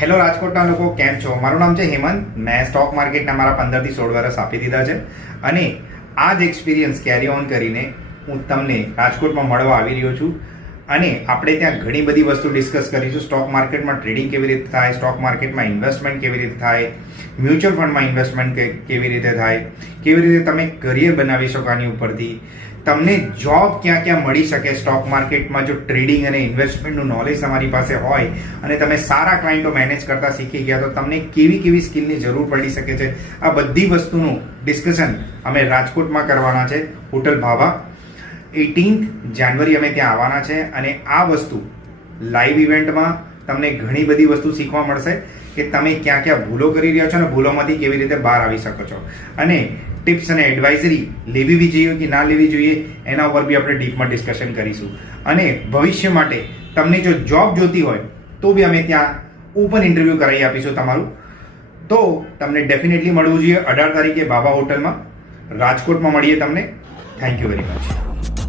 Hello રાજકોટના લોકો, કેમ છો? મારું નામ છે હેમંત. મેં સ્ટોક માર્કેટના મારા 15 થી 16 વર્ષ આપી દીધા છે અને આ જ એક્સપિરિયન્સ કેરી ઓન કરીને હું તમને રાજકોટમાં મળવા આવી રહ્યો છું અને આપણે ત્યાં ઘણી બધી વસ્તુ ડિસ્કસ કરીશું. સ્ટોક માર્કેટમાં ટ્રેડિંગ કેવી રીતે થાય, સ્ટોક માર્કેટમાં ઇન્વેસ્ટમેન્ટ કેવી રીતે થાય, મ્યુચ્યુઅલ ફંડમાં ઇન્વેસ્ટમેન્ટ કેવી રીતે થાય, કેવી રીતે તમે કરિયર બનાવી શકો આની ઉપરથી, તમને જોબ ક્યાં ક્યાં મળી શકે સ્ટોક માર્કેટમાં જો ટ્રેડિંગ અને ઇન્વેસ્ટમેન્ટનું નોલેજ તમારી પાસે હોય અને તમે સારા ક્લાયન્ટો મેનેજ કરતા શીખી ગયા તો તમને કેવી કેવી સ્કિલની જરૂર પડી શકે છે. આ બધી વસ્તુનું ડિસ્કશન અમે રાજકોટમાં કરવાના છે, હોટલ ભાભા. 18th જાન્યુઆરી અમે ત્યાં આવવાના છે અને આ વસ્તુ લાઈવ ઇવેન્ટમાં તમને ઘણી બધી વસ્તુ શીખવા મળશે કે તમે ક્યાં ક્યાં ભૂલો કરી રહ્યા છો અને ભૂલોમાંથી કેવી રીતે બહાર આવી શકો છો, અને ટિપ્સ અને એડવાઇઝરી લેવી બી જોઈએ કે ના લેવી જોઈએ એના ઉપર બી આપણે ડીપમાં ડિસ્કશન કરીશું. અને ભવિષ્ય માટે તમને જો જોબ જોતી હોય તો બી અમે ત્યાં ઓપન ઇન્ટરવ્યૂ કરાવી આપીશું તમારું. તો તમને ડેફિનેટલી મળવું જોઈએ 18 તારીખે બાબા હોટલમાં રાજકોટમાં. મળીએ તમને. Thank you very much.